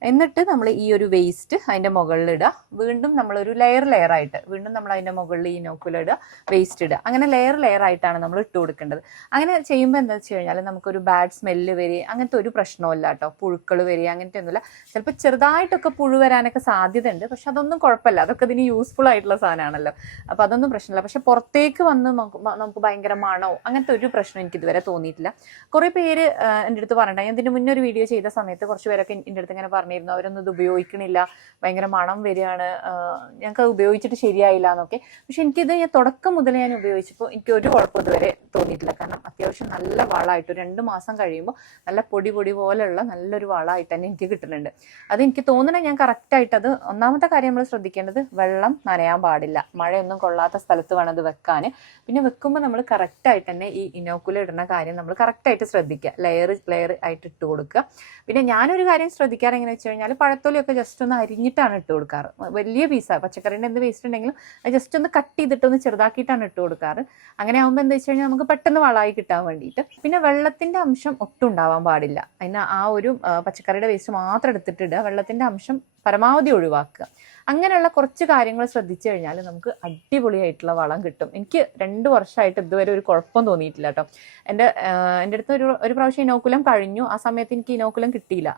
എന്നിട്ട് നമ്മൾ ഈ ഒരു വേസ്റ്റ് അതിൻ്റെ മുകളിലിടുക. വീണ്ടും നമ്മളൊരു ലെയറായിട്ട് വീണ്ടും നമ്മൾ അതിൻ്റെ മുകളിൽ ഈ ഇനോക്കുലം ഇടുക, വേസ്റ്റ് ഇടുക. അങ്ങനെ ലെയറായിട്ടാണ് നമ്മൾ ഇട്ട് കൊടുക്കേണ്ടത്. അങ്ങനെ ചെയ്യുമ്പോൾ എന്താ വെച്ച് കഴിഞ്ഞാൽ നമുക്കൊരു ബാഡ് സ്മെല്ല് വരിക അങ്ങനത്തെ ഒരു പ്രശ്നമില്ല കേട്ടോ. പുഴുക്കൾ വരിക അങ്ങനത്തെ ഒന്നുമില്ല. ചിലപ്പോൾ ചെറുതായിട്ടൊക്കെ പുഴു വരാനൊക്കെ സാധ്യതയുണ്ട്, പക്ഷെ അതൊന്നും കുഴപ്പമില്ല. അതൊക്കെ ഇതിന് യൂസ്ഫുൾ ആയിട്ടുള്ള സാധനമാണല്ലോ. അപ്പോൾ അതൊന്നും പ്രശ്നമില്ല. പക്ഷെ പുറത്തേക്ക് വന്ന് നമുക്ക് ഭയങ്കര മണോ അങ്ങനത്തെ ഒരു പ്രശ്നം എനിക്ക് ഇതുവരെ തോന്നിയിട്ടില്ല. കുറേ പേര് എൻ്റെ അടുത്ത് പറഞ്ഞിട്ടുണ്ട്. ഞാൻ ഇതിന് മുന്നേ ഒരു വീഡിയോ ചെയ്ത സമയത്ത് കുറച്ച് പേരൊക്കെ എൻ്റെ അടുത്ത് ഇങ്ങനെ പറഞ്ഞിരുന്നു അവരൊന്നും ഇത് ഉപയോഗിക്കണില്ല, ഭയങ്കര മണം വരികയാണ്, ഞങ്ങൾക്ക് അത് ഉപയോഗിച്ചിട്ട് ശരിയായില്ല എന്നൊക്കെ. പക്ഷെ എനിക്കിത് ഞാൻ തുടക്കം മുതൽ ഞാൻ ഉപയോഗിച്ചപ്പോൾ എനിക്ക് ഒരു കുഴപ്പം ഇതുവരെ തോന്നിയിട്ടില്ല. കാരണം അത്യാവശ്യം നല്ല വളമായിട്ട് 2 മാസം കഴിയുമ്പോൾ നല്ല പൊടി പോലെയുള്ള നല്ലൊരു വളമായിട്ട് തന്നെ എനിക്ക് കിട്ടുന്നുണ്ട്. അത് എനിക്ക് തോന്നണേ ഞാൻ കറക്റ്റായിട്ട് അത് ഒന്നാമത്തെ കാര്യം നമ്മൾ ശ്രദ്ധിക്കേണ്ടത് വെള്ളം നനയാൻ പാടില്ല, മഴയൊന്നും കൊള്ളാത്ത സ്ഥലത്ത് വേണം അത് വെക്കാൻ. പിന്നെ വെക്കുമ്പോൾ നമ്മൾ കറക്റ്റായിട്ട് തന്നെ ഈ ഇനോക്കുലം ഇടുന്ന കാര്യം നമ്മൾ കറക്റ്റായിട്ട് ശ്രദ്ധിക്കുക, ലെയർ ആയിട്ട് ഇട്ട് കൊടുക്കുക. പിന്നെ ഞാനൊരു കാര്യം ശ്രദ്ധിക്കാറ് എങ്ങനെയാ വെച്ച് കഴിഞ്ഞാൽ പഴത്തൊലിയൊക്കെ ജസ്റ്റ് ഒന്ന് അരിഞ്ഞിട്ടാണ് ഇട്ട് കൊടുക്കാറ്. വലിയ പീസാണ് പച്ചക്കറീൻ്റെ എന്ത് വേസ്റ്റ് ഉണ്ടെങ്കിലും അത് ജസ്റ്റ് ഒന്ന് കട്ട് ചെയ്തിട്ടൊന്ന് ചെറുതാക്കിയിട്ടാണ് ഇട്ട് കൊടുക്കാറ്. അങ്ങനെ ആകുമ്പോൾ എന്താ വെച്ച് കഴിഞ്ഞാൽ നമുക്ക് പെട്ടെന്ന് വളമായി കിട്ടാൻ വേണ്ടിയിട്ട്. പിന്നെ വെള്ളത്തിൻ്റെ അംശം ഒട്ടും ഉണ്ടാവാൻ പാടില്ല. അതിന് ആ ഒരു പച്ചക്കറിയുടെ വേസ്റ്റ് മാത്രം എടുത്തിട്ടിടുക, വെള്ളത്തിൻ്റെ അംശം പരമാവധി ഒഴിവാക്കുക. അങ്ങനെയുള്ള കുറച്ച് കാര്യങ്ങൾ ശ്രദ്ധിച്ചു കഴിഞ്ഞാൽ നമുക്ക് അടിപൊളിയായിട്ടുള്ള വളം കിട്ടും. എനിക്ക് 2 വർഷമായിട്ട് ഇതുവരെ ഒരു കുഴപ്പം തോന്നിയിട്ടില്ല കേട്ടോ. എൻ്റെ അടുത്ത് ഒരു പ്രാവശ്യം ഇനോക്കുലം കഴിഞ്ഞു. ആ സമയത്ത് എനിക്ക് ഇനോക്കുലം കിട്ടിയില്ല.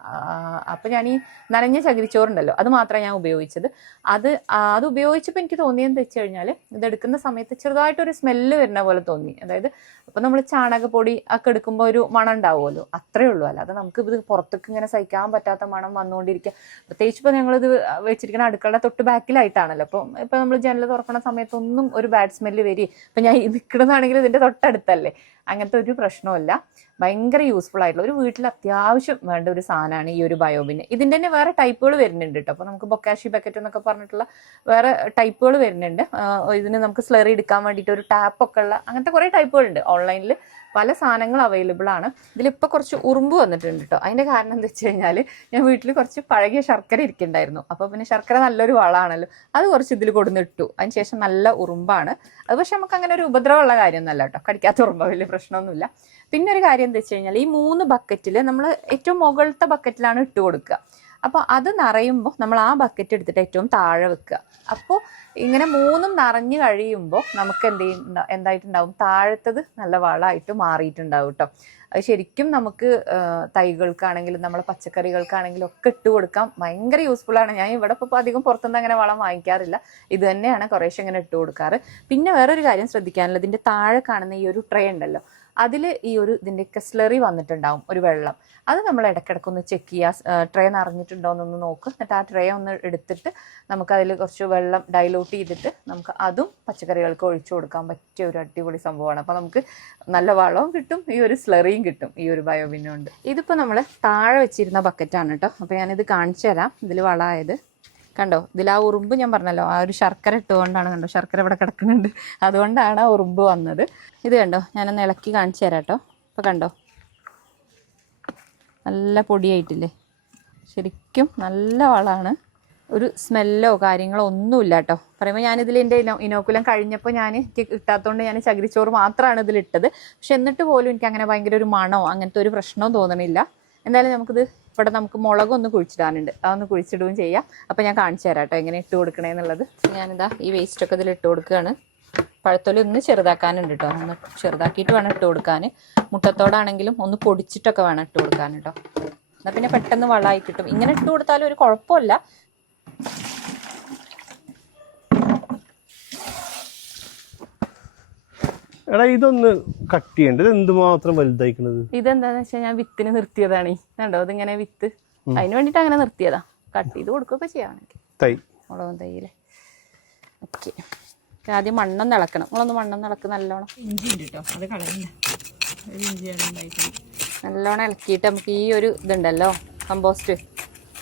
അപ്പോൾ ഞാൻ ഈ നനഞ്ഞ ചകിരിച്ചോറുണ്ടല്ലോ അത് മാത്രമേ ഞാൻ ഉപയോഗിച്ചത്. അത് ഉപയോഗിച്ചപ്പോൾ എനിക്ക് തോന്നിയെന്ന് വെച്ച് കഴിഞ്ഞാൽ ഇതെടുക്കുന്ന സമയത്ത് ചെറുതായിട്ടൊരു സ്മെല്ല് വരുന്ന പോലെ തോന്നി. അതായത് അപ്പോൾ നമ്മൾ ചാണകപ്പൊടി ഒക്കെ എടുക്കുമ്പോൾ ഒരു മണം ഉണ്ടാവുമല്ലോ, അത്രയേ ഉള്ളൂ. അല്ലാതെ നമുക്ക് ഇത് പുറത്തേക്ക് ഇങ്ങനെ സഹിക്കാൻ പറ്റാത്ത മണം വന്നുകൊണ്ടിരിക്കുക. പ്രത്യേകിച്ച് ഇപ്പോൾ ഞങ്ങളിത് വെച്ചിരിക്കുന്ന അടുക്കള തൊട്ട് ബാക്കിലായിട്ടാണല്ലോ. ഇപ്പം നമ്മൾ ജനൽ തുറക്കുന്ന സമയത്തൊന്നും ഒരു ബാഡ് സ്മെല്ല് വരിക. ഇപ്പം ഞാൻ നിൽക്കുന്നതാണെങ്കിലും ഇതിൻ്റെ തൊട്ടടുത്തല്ലേ, അങ്ങനത്തെ ഒരു പ്രശ്നമില്ല. ഭയങ്കര യൂസ്ഫുൾ ആയിട്ടുള്ള ഒരു വീട്ടിൽ അത്യാവശ്യം വേണ്ട ഒരു സാധനമാണ് ഈ ഒരു ബയോബിൻ. ഇതിൻ്റെ തന്നെ വേറെ ടൈപ്പുകൾ വരുന്നുണ്ട് കേട്ടോ. അപ്പോൾ നമുക്ക് ബൊക്കാഷി ബക്കറ്റ് എന്നൊക്കെ പറഞ്ഞിട്ടുള്ള വേറെ ടൈപ്പുകൾ വരുന്നുണ്ട്. ഇതിന് നമുക്ക് സ്ലറി എടുക്കാൻ വേണ്ടിയിട്ട് ഒരു ടാപ്പൊക്കെ ഉള്ള അങ്ങനത്തെ കുറേ ടൈപ്പുകളുണ്ട്. ഓൺലൈനിൽ പല സാധനങ്ങൾ അവൈലബിൾ ആണ്. ഇതിലിപ്പോൾ കുറച്ച് ഉറുമ്പ് വന്നിട്ടുണ്ട് കേട്ടോ. അതിൻ്റെ കാരണം എന്താ വെച്ച് കഴിഞ്ഞാൽ ഞാൻ വീട്ടിൽ കുറച്ച് പഴകിയ ശർക്കര ഇരിക്കുന്നുണ്ടായിരുന്നു. അപ്പോൾ പിന്നെ ശർക്കര നല്ലൊരു വളമാണല്ലോ, അത് കുറച്ച് ഇതിൽ കൊടുന്നിട്ടു. അതിന് ശേഷം നല്ല ഉറുമ്പാണ് അത്. പക്ഷെ നമുക്ക് അങ്ങനെ ഒരു ഉപദ്രവമുള്ള കാര്യമൊന്നുമല്ല കേട്ടോ, കടിക്കാത്ത ഉറുമ്പ, വലിയ പ്രശ്നമൊന്നുമില്ല. പിന്നെ ഒരു കാര്യം എന്താ വെച്ച് കഴിഞ്ഞാൽ ഈ 3 ബക്കറ്റിൽ നമ്മൾ ഏറ്റവും മുകളിലത്തെ ബക്കറ്റിലാണ് ഇട്ട് കൊടുക്കുക. അപ്പോൾ അത് നിറയുമ്പോൾ നമ്മൾ ആ ബക്കറ്റ് എടുത്തിട്ട് ഏറ്റവും താഴെ വെക്കുക. അപ്പോൾ ഇങ്ങനെ 3ഉം നിറഞ്ഞു കഴിയുമ്പോൾ നമുക്ക് എന്തായിട്ടുണ്ടാവും, താഴത്തത് നല്ല വളമായിട്ട് മാറിയിട്ടുണ്ടാവും കേട്ടോ. അത് ശരിക്കും നമുക്ക് തൈകൾക്കാണെങ്കിലും നമ്മളെ പച്ചക്കറികൾക്കാണെങ്കിലും ഒക്കെ ഇട്ട് കൊടുക്കാം. ഭയങ്കര യൂസ്ഫുള്ളാണ്. ഞാൻ ഇവിടെ ഇപ്പോൾ അധികം പുറത്തുനിന്ന് അങ്ങനെ വളം വാങ്ങിക്കാറില്ല, ഇത് തന്നെയാണ് കുറേശ്ശെ ഇങ്ങനെ ഇട്ട് കൊടുക്കാറ്. പിന്നെ വേറൊരു കാര്യം ശ്രദ്ധിക്കാനുള്ളത്, ഇതിൻ്റെ താഴെ കാണുന്ന ഈ ഒരു ട്രേ ഉണ്ടല്ലോ, അതിൽ ഈ ഒരു ഇതിൻ്റെയൊക്കെ സ്ലറി വന്നിട്ടുണ്ടാവും, ഒരു വെള്ളം. അത് നമ്മൾ ഇടയ്ക്കിടയ്ക്കൊന്ന് ചെക്ക് ചെയ്യുക, ട്രേ നിറഞ്ഞിട്ടുണ്ടോ എന്നൊന്ന് നോക്കുക. എന്നിട്ട് ആ ട്രേ ഒന്ന് എടുത്തിട്ട് നമുക്കതിൽ കുറച്ച് വെള്ളം ഡൈലൂട്ട് ചെയ്തിട്ട് നമുക്ക് അതും പച്ചക്കറികൾക്ക് ഒഴിച്ചു കൊടുക്കാൻ പറ്റിയ ഒരു അടിപൊളി സംഭവമാണ്. അപ്പോൾ നമുക്ക് നല്ല വളവും കിട്ടും, ഈ ഒരു സ്ലറിയും കിട്ടും ഈ ഒരു ബയോബിനുണ്ട്. ഇതിപ്പോൾ നമ്മൾ താഴെ വെച്ചിരുന്ന ബക്കറ്റാണ് കേട്ടോ. അപ്പോൾ ഞാനിത് കാണിച്ചു തരാം. ഇതിൽ വളമായത് കണ്ടോ, ഇതിൽ ആ ഉറുമ്പ് ഞാൻ പറഞ്ഞല്ലോ, ആ ഒരു ശർക്കര ഇട്ടുകൊണ്ടാണ്. കണ്ടോ, ശർക്കര ഇവിടെ കിടക്കുന്നുണ്ട്, അതുകൊണ്ടാണ് ആ ഉറുമ്പ് വന്നത്. ഇത് കണ്ടോ, ഞാനൊന്ന് ഇളക്കി കാണിച്ചു തരാം കേട്ടോ. ഇപ്പോൾ കണ്ടോ, നല്ല പൊടിയായിട്ടില്ലേ, ശരിക്കും നല്ല വളമാണ്. ഒരു സ്മെല്ലോ കാര്യങ്ങളോ ഒന്നുമില്ല കേട്ടോ. പറയുമ്പോൾ ഞാനിതിൽ എൻ്റെ ഇനോക്കുലം കഴിഞ്ഞപ്പോൾ എനിക്ക് കിട്ടാത്തതുകൊണ്ട് ഞാൻ ചകിരിച്ചോറ് മാത്രമാണ് ഇതിലിട്ടത്. പക്ഷെ എന്നിട്ട് പോലും എനിക്ക് അങ്ങനെ ഭയങ്കര ഒരു മണോ അങ്ങനത്തെ ഒരു പ്രശ്നവും തോന്നണില്ല. എന്തായാലും നമുക്കിത് ഇവിടെ നമുക്ക് മുളകൊന്ന് കുഴിച്ചിടാനുണ്ട്, അതൊന്ന് കുഴിച്ചിടുകയും ചെയ്യാം. അപ്പോൾ ഞാൻ കാണിച്ചു തരാം കേട്ടോ എങ്ങനെ ഇട്ട് കൊടുക്കണേന്നുള്ളത്. ഞാനിതാ ഈ വേസ്റ്റൊക്കെ ഇതിൽ ഇട്ട് കൊടുക്കുകയാണ്. പഴത്തൊലി ഒന്ന് ചെറുതാക്കാനുണ്ട് കേട്ടോ, ഒന്ന് ചെറുതാക്കിയിട്ട് വേണം ഇട്ട് കൊടുക്കാൻ. മുട്ടത്തോടാണെങ്കിലും ഒന്ന് പൊടിച്ചിട്ടൊക്കെ വേണം ഇട്ട് കൊടുക്കാൻ കേട്ടോ. എന്നാൽ പിന്നെ പെട്ടെന്ന് വളമായി കിട്ടും. ഇങ്ങനെ ഇട്ട് കൊടുത്താലും ഒരു കുഴപ്പമില്ല. എടാ ഇതൊന്ന് കട്ട് ചെയ്യേണ്ടത് എന്തുമാത്രം വലുതായിക്കണത്. ഇതെന്താന്ന് വെച്ചാൽ ഞാൻ വിത്തിന് നിർത്തിയതാണ്. കണ്ടോ ഇതിങ്ങനെ വിത്ത്, അതിന് വേണ്ടിട്ട് അങ്ങനെ നിർത്തിയതാ. കട്ട് ചെയ്ത് കൊടുക്കുകയൊക്കെ ചെയ്യാണെങ്കിൽ തൈ മുളകും തൈയില്. ഓക്കെ, ആദ്യം മണ്ണം ഇളക്കണം. നമ്മളൊന്ന് മണ്ണം ഇളക്ക് നല്ലോണം. ഇഞ്ചി ഉണ്ട് കേട്ടോ, അത് കളയണ്ട. ഒരു ഇഞ്ചിയാണ് ഉണ്ടായിട്ടുണ്ട്. നല്ലോണം ഇളക്കിയിട്ട് നമുക്ക് ഈ ഒരു ഇതുണ്ടല്ലോ കമ്പോസ്റ്റ്,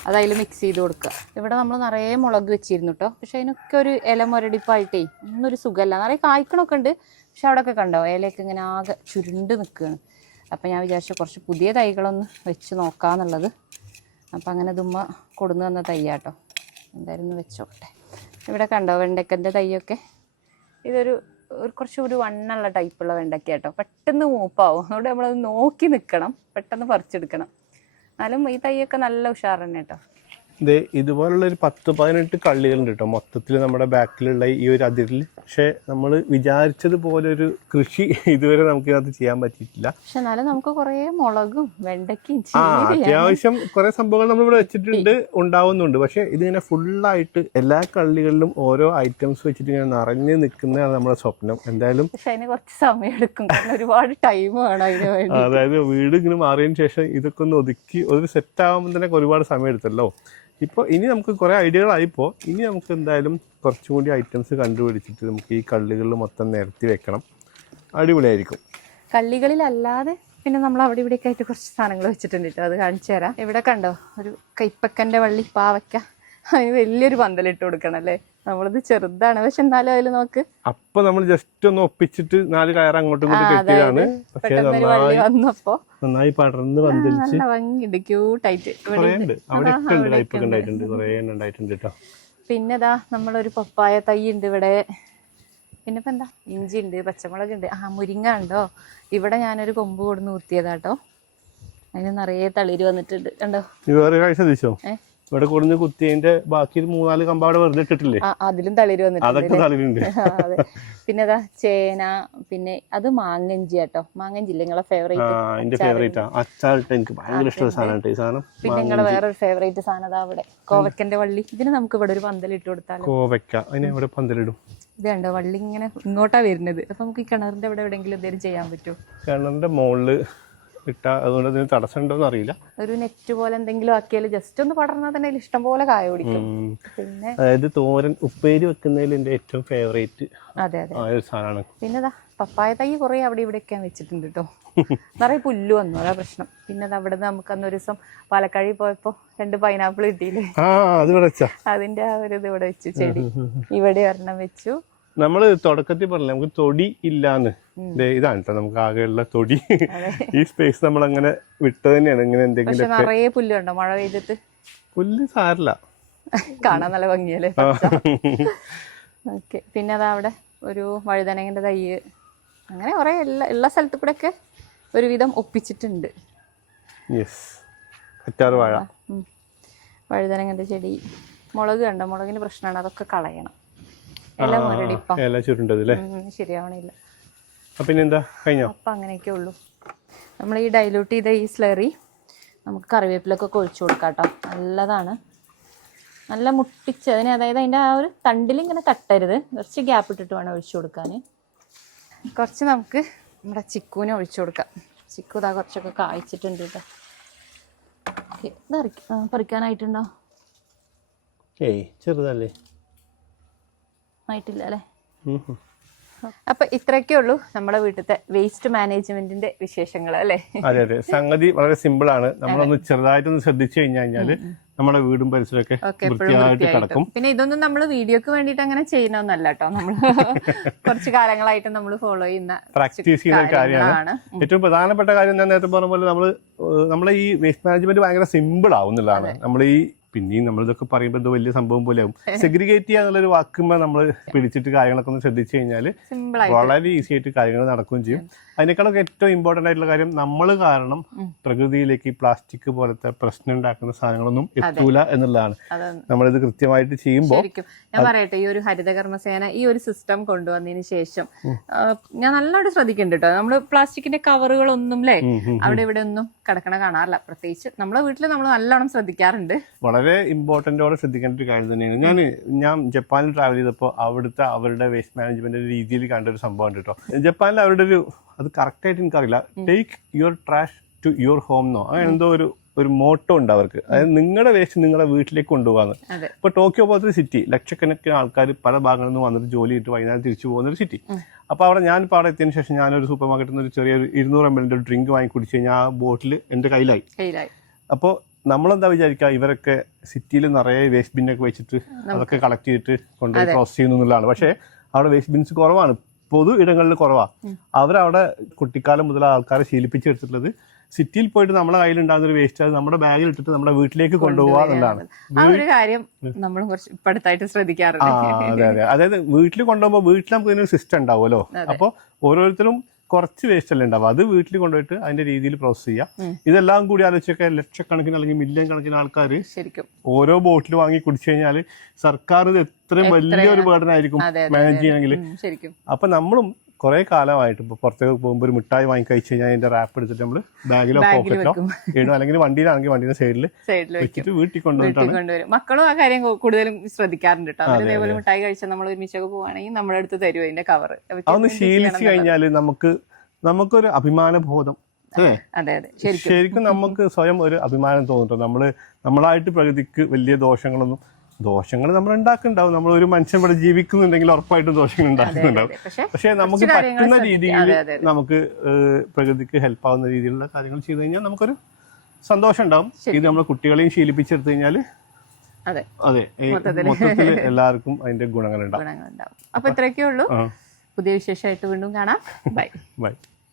അത് അതിൽ മിക്സ് ചെയ്ത് കൊടുക്കുക. ഇവിടെ നമ്മൾ നിറയെ മുളക് വെച്ചിരുന്നു കേട്ടോ, പക്ഷെ അതിനൊക്കെ ഒരു ഇല മുരടിപ്പായിട്ടേ ഒന്നൊരു സുഖമല്ല. നിറയെ കായ്ക്കണമൊക്കെ ഉണ്ട്, പക്ഷെ അവിടെയൊക്കെ കണ്ടോ ഇലയൊക്കെ ഇങ്ങനെ ആകെ ചുരുണ്ട് നിൽക്കുകയാണ്. അപ്പം ഞാൻ വിചാരിച്ചു കുറച്ച് പുതിയ തൈകളൊന്ന് വെച്ച് നോക്കാമെന്നുള്ളത്. അപ്പം അങ്ങനെ ഇതുമ്മ കൊടുന്ന് വന്ന തൈയാട്ടോ, എന്തായാലും ഒന്ന് വെച്ചോട്ടെ. ഇവിടെ കണ്ടോ വെണ്ടയ്ക്കൻ്റെ തൈയൊക്കെ. ഇതൊരു കുറച്ച് ഒരു വണ്ണുള്ള ടൈപ്പുള്ള വെണ്ടയ്ക്ക കേട്ടോ, പെട്ടെന്ന് മൂപ്പാവും. അതുകൊണ്ട് നമ്മളത് നോക്കി നിൽക്കണം, പെട്ടെന്ന് പറിച്ചെടുക്കണം. എന്നാലും ഈ തൈയൊക്കെ നല്ല ഉഷാർ തന്നെ കേട്ടോ. ഇതുപോലുള്ള ഒരു 10-18 കള്ളികളുണ്ട് കേട്ടോ മൊത്തത്തിൽ നമ്മുടെ ബാക്കിലുള്ള ഈ ഒരു അതിരിൽ. പക്ഷെ നമ്മൾ വിചാരിച്ചതുപോലെ ഒരു കൃഷി ഇതുവരെ നമുക്ക് ഇതിനകത്ത് ചെയ്യാൻ പറ്റിയിട്ടില്ല. പക്ഷെ എന്നാലും നമുക്ക് കുറെ മുളകും വെണ്ടയ്ക്കും അത്യാവശ്യം കുറെ സംഭവങ്ങൾ നമ്മൾ ഇവിടെ വെച്ചിട്ടുണ്ട്, ഉണ്ടാവുന്നുണ്ട്. പക്ഷെ ഇതിങ്ങനെ ഫുള്ളായിട്ട് എല്ലാ കള്ളികളിലും ഓരോ ഐറ്റംസ് വെച്ചിട്ട് ഇങ്ങനെ നിറഞ്ഞു നിൽക്കുന്നതാണ് നമ്മുടെ സ്വപ്നം. എന്തായാലും പക്ഷെ അതിന് കുറച്ച് സമയം എടുക്കും, ഒരുപാട് ടൈം വേണം അതിന് വേണ്ടി. അതായത് വീട് ഇങ്ങനെ മാറിയതിന് ശേഷം ഇതൊക്കെ ഒന്ന് ഒതുക്കി ഒരു സെറ്റ് ആകുമ്പോൾ തന്നെ ഒരുപാട് സമയം എടുത്തല്ലോ. ഇപ്പോൾ ഇനി നമുക്ക് കുറേ ഐഡിയകളായിപ്പോൾ ഇനി നമുക്ക് എന്തായാലും കുറച്ചും കൂടി ഐറ്റംസ് കണ്ടുപിടിച്ചിട്ട് നമുക്ക് ഈ കള്ളികളിൽ മൊത്തം നിരത്തി വെക്കണം. അടിപൊളിയായിരിക്കും. കള്ളികളിലല്ലാതെ പിന്നെ നമ്മൾ അവിടെ ഇവിടെയൊക്കെ ആയിട്ട് കുറച്ച് സാധനങ്ങൾ വെച്ചിട്ടുണ്ട് കേട്ടോ, അത് കാണിച്ചു തരാം. ഇവിടെ കണ്ടോ ഒരു കൈപ്പക്കൻ്റെ വള്ളി, പാവയ്ക്ക. അതിന് വലിയൊരു പന്തലിട്ട് കൊടുക്കണം അല്ലേ. നമ്മളിത് ചെറുതാണ്, പക്ഷെ എന്നാലും അതിൽ നോക്ക്. അപ്പൊ നമ്മൾ ജസ്റ്റ് ഒന്ന് ഒപ്പിച്ചിട്ട് 4 കയർ അങ്ങോട്ടും ഇങ്ങോട്ടും കെട്ടിയതാണ്. പക്ഷെ നന്നായി പടർന്ന് പന്തലിച്ച് ഭംഗിയുണ്ട്, ക്യൂട്ടായിട്ട്. പിന്നെതാ നമ്മളൊരു പപ്പായ തൈ ഉണ്ട് ഇവിടെ. പിന്നെ ഇപ്പൊ എന്താ ഇഞ്ചി ഉണ്ട്, പച്ചമുളക് ഉണ്ട്, മുരിങ്ങ ഉണ്ടോ. ഇവിടെ ഞാനൊരു കൊമ്പ് കൊടുന്ന് കുത്തിയതാട്ടോ, അതിന് നിറയെ തളിര് വന്നിട്ടുണ്ട് കണ്ടോ. വേറെ കാഴ്ച ശ്രദ്ധിച്ചോ, ഇവിടെ കൊടുന്ന് കുത്തിയതിന്റെ ബാക്കി 3-4 കമ്പ് അവിടെ വെറുതെ ഇട്ടിട്ടില്ലേ, അതിലും തളിര് വന്നിട്ടുണ്ട്. അതെ. പിന്നെ അതാ ചേന, പിന്നെ അത് മാങ്ങഞ്ചി കേട്ടോ. മാങ്ങഞ്ചി നിങ്ങളെ ഫേവറേറ്റ്. പിന്നെ നിങ്ങളെ വേറൊരു ഫേവറേറ്റ് സാധനം അതാ അവിടെ കോവക്കന്റെ വള്ളി. ഇതിന് നമുക്ക് ഇവിടെ ഒരു പന്തലിട്ട് കൊടുത്താലോ. പന്തലിടും. ഇത് കണ്ടോ വള്ളി ഇങ്ങനെ ഇങ്ങോട്ടാ വരുന്നത്. അപ്പൊ നമുക്ക് ഈ കിണറിന്റെ ഇവിടെ എവിടെയെങ്കിലും എന്തെങ്കിലും ചെയ്യാൻ പറ്റുമോ? കിണറിന്റെ മുകളില് ഇട്ടാ അതുകൊണ്ട് അതിന് തടസ്സം ഉണ്ടോന്ന് അറിയില്ല. ഒരു നെറ്റ് പോലെ എന്തെങ്കിലും ആക്കിയാൽ ജസ്റ്റ് ഒന്ന് പടർന്നാൽ തന്നെ ഇഷ്ടം പോലെ കായ പിടിക്കും. പിന്നെ അതായത് തോരൻ ഉപ്പേരി വെക്കുന്നതിൽ എന്റെ ഏറ്റവും ഫേവറേറ്റ് അതെ സാധനമാണ്. പിന്നെ പപ്പായ തൈ കുറെ അവിടെ ഇവിടെയൊക്കെ വെച്ചിട്ടുണ്ട് കേട്ടോ. നിറയെ പുല്ല് വന്നു, അതാ പ്രശ്നം. പിന്നെ അവിടെ നമുക്ക് അന്നൊരു ദിവസം പാലക്കാഴി പോയപ്പോ 2 പൈനാപ്പിൾ കിട്ടിയില്ലേ, അതിന്റെ ആ ഒരു ഇത് ഇവിടെ വെച്ചു. ചെടി ഇവിടെ ഒരെണ്ണം വെച്ചു. നമ്മള് തുടക്കത്തിൽ പറഞ്ഞില്ല നമുക്ക് തൊടി ഇല്ലാന്ന്. ഇതാണ് കേട്ടോ നമുക്ക് ആകെയുള്ള തൊടി. ഈ സ്പേസ് നമ്മൾ അങ്ങനെ വിട്ടത് തന്നെയാണ്. ഇങ്ങനെ എന്തെങ്കിലും നിറയെ പുല്ലുണ്ടോ മഴ പെയ്തിട്ട്? പുല്ല് സാരില്ല, കാണാൻ നല്ല ഭംഗിയല്ലേ. ഓക്കെ, പിന്നെ അതാ അവിടെ ഒരു വഴുതനങ്ങന്റെ തൈ. അങ്ങനെ കുറെ എല്ലാ സ്ഥലത്തു കൂടെ ഒക്കെ ഒരുവിധം ഒപ്പിച്ചിട്ടുണ്ട്. വഴുതനങ്ങന്റെ ചെടി, മുളക് കണ്ടോ, മുളകിന് പ്രശ്നമാണ്, അതൊക്കെ കളയണം. ശരിയാവണില്ല. പിന്നെന്താ കഴിഞ്ഞോ? അപ്പൊ അങ്ങനെയൊക്കെ ഉള്ളൂ. നമ്മൾ ഈ ഡൈലൂട്ട് ചെയ്ത ഈ സ്ലറി നമുക്ക് കറിവേപ്പിലൊക്കെ ഒഴിച്ചു കൊടുക്കാം കേട്ടോ. നല്ലതാണ്, നല്ല മുട്ടിച്ച് അതിന്, അതായത് അതിൻ്റെ ആ ഒരു തണ്ടിൽ ഇങ്ങനെ തട്ടരുത്. കുറച്ച് ഗ്യാപ്പ് ഇട്ടിട്ട് വേണം ഒഴിച്ചു കൊടുക്കാൻ. കുറച്ച് നമുക്ക് നമ്മുടെ ചിക്കുവിനെ ഒഴിച്ചു കൊടുക്കാം. ചിക്കു ഇതാ കുറച്ചൊക്കെ കായ്ച്ചിട്ടുണ്ട് കേട്ടോ. പറിക്കാനായിട്ടുണ്ടോ? ചെറുതല്ലേ, ആയിട്ടില്ല അല്ലേ. അപ്പൊ ഇത്രയൊക്കെ ഉള്ളൂ നമ്മുടെ വീട്ടിലത്തെ വേസ്റ്റ് മാനേജ്മെന്റിന്റെ വിശേഷങ്ങൾ അല്ലേ. അതെ അതെ, സംഗതി വളരെ സിമ്പിൾ ആണ്. നമ്മളൊന്ന് ചെറുതായിട്ടൊന്ന് ശ്രദ്ധിച്ചു കഴിഞ്ഞാല് നമ്മുടെ വീടും പരിസരമൊക്കെ വൃത്തിയായിട്ട് കിടക്കും. പിന്നെ ഇതൊന്നും നമ്മൾ വീഡിയോക്ക് വേണ്ടിട്ട് അങ്ങനെ ചെയ്യണമെന്നല്ല കേട്ടോ, നമ്മൾ കുറച്ച് കാലങ്ങളായിട്ട് നമ്മൾ ഫോളോ ചെയ്യുന്ന പ്രാക്ടീസ് ചെയ്യുന്ന കാര്യമാണ്. ഏറ്റവും പ്രധാനപ്പെട്ട കാര്യം ഞാൻ നേരത്തെ പറഞ്ഞ പോലെ നമ്മളെ ഈ വേസ്റ്റ് മാനേജ്മെന്റ് ഭയങ്കര സിമ്പിൾ ആവുന്നുള്ളതാണ്. നമ്മൾ ഈ പിന്നെയും നമ്മളിതൊക്കെ പറയുമ്പോൾ എന്തോ വലിയ സംഭവം പോലെ ആവും. സെഗ്രിഗേറ്റ് ചെയ്യാന്നുള്ളൊരു വാക്കുമ്പോൾ നമ്മൾ പിടിച്ചിട്ട് കാര്യങ്ങളൊക്കെ ഒന്ന് ശ്രദ്ധിച്ചു കഴിഞ്ഞാൽ വളരെ ഈസി ആയിട്ട് കാര്യങ്ങൾ നടക്കുകയും ചെയ്യും. അതിനേക്കാളൊക്കെ ഏറ്റവും ഇമ്പോർട്ടൻ്റ് ആയിട്ടുള്ള കാര്യം, നമ്മൾ കാരണം പ്രകൃതിയിലേക്ക് പ്ലാസ്റ്റിക് പോലത്തെ പ്രശ്നം ഉണ്ടാക്കുന്ന സാധനങ്ങളൊന്നും എത്തൂല എന്നുള്ളതാണ്. നമ്മളിത് കൃത്യമായിട്ട് ചെയ്യുമ്പോൾ ഞാൻ പറയട്ടെ, ഈ ഒരു ഹരിതകർമ്മസേന ഈ ഒരു സിസ്റ്റം കൊണ്ടുവന്നതിന് ശേഷം ഞാൻ നല്ലോണം ശ്രദ്ധിക്കുന്നുണ്ട് കേട്ടോ. നമ്മള് പ്ലാസ്റ്റിക്കിന്റെ കവറുകളൊന്നും അവിടെ ഇവിടെ ഒന്നും കിടക്കണ കാണാറില്ല. പ്രത്യേകിച്ച് നമ്മളെ വീട്ടിൽ നമ്മൾ നല്ലോണം ശ്രദ്ധിക്കാറുണ്ട്. വളരെ വളരെ ഇമ്പോർട്ടൻറ്റോടെ ശ്രദ്ധിക്കേണ്ട ഒരു കാര്യം തന്നെയാണ്. ഞാൻ ജപ്പാനിൽ ട്രാവൽ ചെയ്തപ്പോൾ അവിടുത്തെ അവരുടെ വേസ്റ്റ് മാനേജ്മെന്റ് രീതിയിൽ കണ്ട ഒരു സംഭവം ഉണ്ട് കേട്ടോ. ജപ്പാനിൽ അവരുടെ അത് കറക്റ്റായിട്ട് എനിക്കറിയില്ല, take your trash to your home എന്നോ അങ്ങനെ എന്തോ ഒരു മോട്ടോ ഉണ്ട് അവർക്ക്. അതായത് നിങ്ങളുടെ വേസ്റ്റ് നിങ്ങളുടെ വീട്ടിലേക്ക് കൊണ്ടുപോകാന്ന്. ഇപ്പൊ ടോക്കിയോ പോലത്തെ ഒരു സിറ്റി, ലക്ഷക്കണക്കിന് ആൾക്കാർ പല ഭാഗങ്ങളിൽ നിന്ന് വന്നിട്ട് ജോലി ചെയ്തിട്ട് വൈകുന്നേരം തിരിച്ചു പോകുന്ന ഒരു സിറ്റി. അപ്പൊ ഞാനിപ്പോൾ അവിടെ എത്തിയതിനു ശേഷം ഞാനൊരു സൂപ്പർ മാർക്കറ്റിൽ നിന്ന് ഒരു ചെറിയൊരു 200 ml ഒരു ഡ്രിങ്ക് വാങ്ങി കുടിച്ചു കഴിഞ്ഞാൽ ആ ബോട്ടിൽ എന്റെ കയ്യിലായി. അപ്പോൾ നമ്മളെന്താ വിചാരിക്കുക, ഇവരൊക്കെ സിറ്റിയിൽ നിറയെ വേസ്റ്റ് ബിന്നൊക്കെ വെച്ചിട്ട് അതൊക്കെ കളക്ട് ചെയ്തിട്ട് കൊണ്ടുപോയി പ്രോസസ് ചെയ്യുന്നു എന്നുള്ളതാണ്. പക്ഷേ അവിടെ വേസ്റ്റ് ബിൻസ് കുറവാണ്, പൊതു ഇടങ്ങളിൽ കുറവാണ്. അവരവിടെ കുട്ടിക്കാലം മുതൽ ആൾക്കാരെ ശീലിപ്പിച്ചെടുത്തിട്ടുള്ളത് സിറ്റിയിൽ പോയിട്ട് നമ്മുടെ കയ്യിലുണ്ടാകുന്ന ഒരു വേസ്റ്റ് അത് നമ്മുടെ ബാഗിൽ ഇട്ടിട്ട് നമ്മുടെ വീട്ടിലേക്ക് കൊണ്ടുപോകുക എന്നുള്ളതാണ്. ആ ഒരു കാര്യം നമ്മൾ കുറച്ച് ഇപ്പടുത്തായിട്ട് ശ്രദ്ധിക്കാറുണ്ട്. അതെ അതെ, അതായത് വീട്ടിൽ കൊണ്ടുപോകുമ്പോൾ വീട്ടിൽ നമുക്ക് ഇതിനൊരു സിസ്റ്റം ഉണ്ടാവുമല്ലോ. അപ്പോൾ ഓരോരുത്തരും കുറച്ച് വേസ്റ്റ് അല്ലേ ഉണ്ടാവും, അത് വീട്ടിൽ കൊണ്ടുപോയിട്ട് അതിന്റെ രീതിയിൽ പ്രോസസ് ചെയ്യാം. ഇതെല്ലാം കൂടി ആലോചിച്ചൊക്കെ ലക്ഷക്കണക്കിന് അല്ലെങ്കിൽ മില്യൺ കണക്കിന് ആൾക്കാർ ശരിക്കും ഓരോ ബോട്ടിൽ വാങ്ങി കുടിച്ചു കഴിഞ്ഞാൽ സർക്കാർ ഇത് എത്രയും വലിയൊരു ബർഡനായിരിക്കും മാനേജ് ചെയ്യണമെങ്കിൽ. അപ്പൊ നമ്മളും കുറെ കാലമായിട്ട് ഇപ്പൊ പുറത്തേക്ക് പോകുമ്പോൾ ഒരു മിഠായി വാങ്ങി കഴിച്ചു കഴിഞ്ഞാൽ അതിന്റെ റാപ്പ് എടുത്തിട്ട് നമ്മള് ബാഗിലോ പോക്കറ്റിലോ ഇടും, അല്ലെങ്കിൽ വണ്ടിയിലാണെങ്കിൽ വണ്ടിയുടെ സൈഡിൽ വെച്ചിട്ട് വീട്ടിൽ കൊണ്ടുവന്നിട്ടാണ്. മക്കളും ആ കാര്യം കൂടുതലും ശ്രദ്ധിക്കാറുണ്ട് കേട്ടോ. അതേപോലെ മിഠായി കഴിച്ചാൽ നമ്മൾ ഒരുമിച്ചൊക്കെ പോവാണെങ്കിൽ നമ്മുടെ അടുത്ത് തരും അതിന്റെ കവർ. അതൊന്ന് ശീലിച്ചു കഴിഞ്ഞാല് നമുക്കൊരു അഭിമാന ബോധം, ശരിക്കും നമുക്ക് സ്വയം ഒരു അഭിമാനം തോന്നിട്ടോ. നമ്മളായിട്ട് പ്രകൃതിക്ക് വലിയ ദോഷങ്ങൾ നമ്മൾ ഉണ്ടാക്കുന്നുണ്ടാവും. നമ്മൾ ഒരു മനുഷ്യൻ ഇവിടെ ജീവിക്കുന്നുണ്ടെങ്കിൽ ഉറപ്പായിട്ടും ദോഷങ്ങൾ ഉണ്ടാക്കുന്നുണ്ടാവും. പക്ഷെ നമുക്ക് പറ്റുന്ന രീതിയിൽ നമുക്ക് പ്രകൃതിക്ക് ഹെൽപ്പ് ആവുന്ന രീതിയിലുള്ള കാര്യങ്ങൾ ചെയ്തു കഴിഞ്ഞാൽ നമുക്കൊരു സന്തോഷം ഉണ്ടാവും. ഇത് നമ്മൾ കുട്ടികളെയും ശീലിപ്പിച്ചെടുത്തു കഴിഞ്ഞാൽ അതെ മൊത്തത്തിൽ എല്ലാവർക്കും അതിന്റെ ഗുണങ്ങൾ ഉണ്ടാവും. അപ്പൊ ഇത്രയൊക്കെ ഉള്ളൂ. പുതിയ വിശേഷമായിട്ട് വീണ്ടും കാണാം. ബൈ.